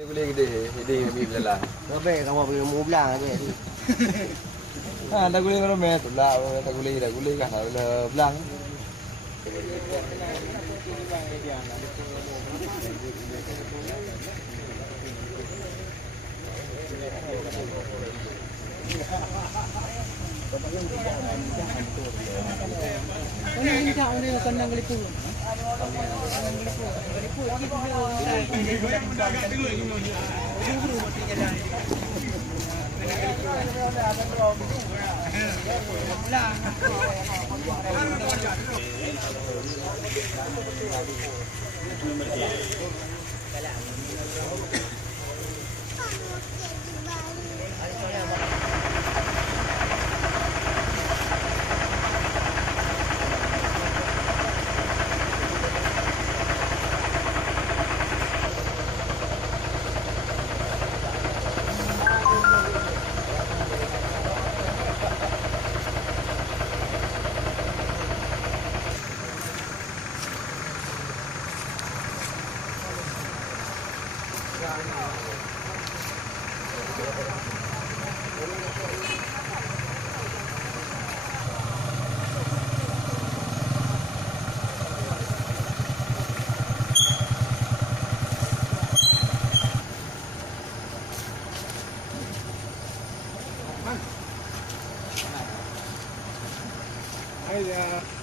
Gulay gede, gede kami belalang. Babe, kamu boleh mau belang abe. Ha, dah gulay mana meh? Tulak, dah gulay kan, dah belang. Ano yung ikaw ano yung kandang galipo? Galipo, Hai ya.